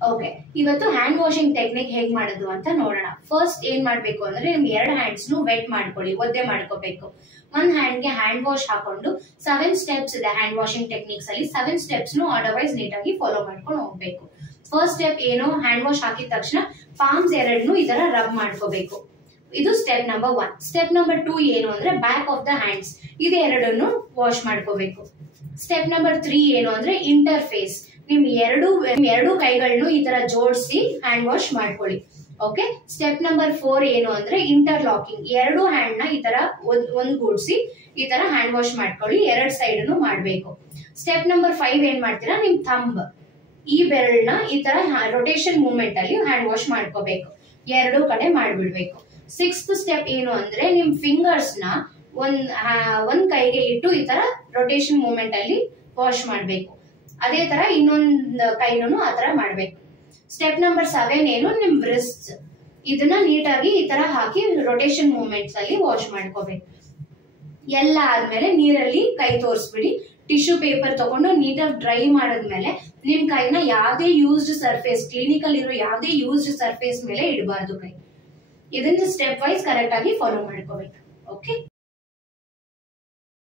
Okay, ಇವತ್ತು hand washing technique ಹೇಗ್ ಮಾಡೋದು ಅಂತ ನೋಡೋಣ. ಫಸ್ಟ್ ಏನ್ ಮಾಡ್ಬೇಕು ಅಂದ್ರೆ ನಿಮ್ಗೆ 2 ಹ್ಯಾಂಡ್ಸ್ ವೆಟ್ ಮಾಡ್ಕೊಳ್ಳಿ, ಒದ್ದೆ ಮಾಡ್ಕೋಬೇಕು. ಒಂದ್ ಹ್ಯಾಂಡ್ ಗೆ ಹ್ಯಾಂಡ್ ವಾಶ್ ಹಾಕೊಂಡು 7 ಸ್ಟೆಪ್ಸ್ ಇದೆ ಹ್ಯಾಂಡ್ ವಾಷಿಂಗ್ ಟೆಕ್ನಿಕ್ಸ್ ಅಲ್ಲಿ. 7 ಸ್ಟೆಪ್ಸ್ ಆರ್ಡರ್ ವೈಸ್ ನೀಟಾಗಿ ಫಾಲೋ ಮಾಡ್ಕೊಂಡು ಹೋಗ್ಬೇಕು. ಫಸ್ಟ್ ಸ್ಟೆಪ್ ಏನು, ಹ್ಯಾಂಡ್ ವಾಶ್ ಹಾಕಿದ ತಕ್ಷಣ ಪಾಮ್ಸ್ 2 ಈ ತರ ರಬ್ ಮಾಡ್ಕೋಬೇಕು. ಇದು ಸ್ಟೆಪ್ ನಂಬರ್ 1. ಸ್ಟೆಪ್ ನಂಬರ್ 2 ಏನು ಅಂದ್ರೆ ಬ್ಯಾಕ್ ಆಫ್ ದ ಹ್ಯಾಂಡ್ಸ್ ಇದೆರಡನ್ನು ವಾಶ್ ಮಾಡ್ಕೋಬೇಕು. ಸ್ಟೆಪ್ ನಂಬರ್ 3 ಏನು ಅಂದ್ರೆ ಇಂಟರ್ಫೇಸ್, ನಿಮ್ ಎರಡು ಕೈಗಳನ್ನು ಈ ತರ ಜೋಡಿಸಿ ಹ್ಯಾಂಡ್ ವಾಶ್ ಮಾಡ್ಕೊಳ್ಳಿ. ಓಕೆ. ಸ್ಟೆಪ್ ನಂಬರ್ 4 ಏನು ಅಂದ್ರೆ ಇಂಟರ್ಲಾಕಿಂಗ್, 2 ಹ್ಯಾಂಡ್ ನ ಈ ತರ ಒಂದ್ಗೂಡಿಸಿ ಈ ತರ ಹ್ಯಾಂಡ್ ವಾಶ್ ಮಾಡ್ಕೊಳ್ಳಿ, 2 ಸೈಡ್ ಮಾಡ್ಬೇಕು. ಸ್ಟೆಪ್ ನಂಬರ್ 5 ಏನ್ ಮಾಡ್ತೀರಾ, ನಿಮ್ ಥಂಬ್ ಈ ಬೆರಳನ್ನ ಈ ತರ ರೊಟೇಷನ್ ಮೂವ್ಮೆಂಟ್ ಅಲ್ಲಿ ಹ್ಯಾಂಡ್ ವಾಶ್ ಮಾಡ್ಕೋಬೇಕು, 2 ಕಡೆ ಮಾಡ್ಬಿಡ್ಬೇಕು. 6th ಸ್ಟೆಪ್ ಏನು ಅಂದ್ರೆ ನಿಮ್ ಫಿಂಗರ್ಸ್ ನ ಒಂದ್ ಕೈಗೆ ಇಟ್ಟು ಈ ತರ ರೊಟೇಷನ್ ಮೂವ್ಮೆಂಟ್ ಅಲ್ಲಿ ವಾಶ್ ಮಾಡ್ಬೇಕು. ಅದೇ ತರ ಇನ್ನೊಂದ್ ಕೈನೂ ಆತರ ಮಾಡ್ಬೇಕು. ಸ್ಟೆಪ್ ನಂಬರ್ 7 ಏನು, ನಿಮ್ ಬ್ರಿಸ್ಟ್ ಇದನ್ನ ನೀಟಾಗಿ ಈ ತರ ಹಾಕಿ ರೊಟೇಷನ್ ಮೂವ್ಮೆಂಟ್ಸ್ ಅಲ್ಲಿ ವಾಶ್ ಮಾಡ್ಕೋಬೇಕು. ಎಲ್ಲ ಆದ್ಮೇಲೆ ನೀರಲ್ಲಿ ಕೈ ತೋರಿಸ್ಬಿಡಿ. ಟಿಶ್ಯೂ ಪೇಪರ್ ತಗೊಂಡು ನೀಟಾಗಿ ಡ್ರೈ ಮಾಡಿದ್ಮೇಲೆ ನಿಮ್ ಕೈನ ಯಾವ್ದೇ ಯೂಸ್ಡ್ ಸರ್ಫೇಸ್, ಕ್ಲಿನಿಕಲ್ ಇರೋ ಯಾವ್ದೇ ಯೂಸ್ಡ್ ಸರ್ಫೇಸ್ ಮೇಲೆ ಇಡಬಾರ್ದು ಕೈ. ಇದನ್ನ ಸ್ಟೆಪ್ ವೈಸ್ ಕರೆಕ್ಟ್ ಆಗಿ ಫಾಲೋ ಮಾಡ್ಕೋಬೇಕು. ಓಕೆ.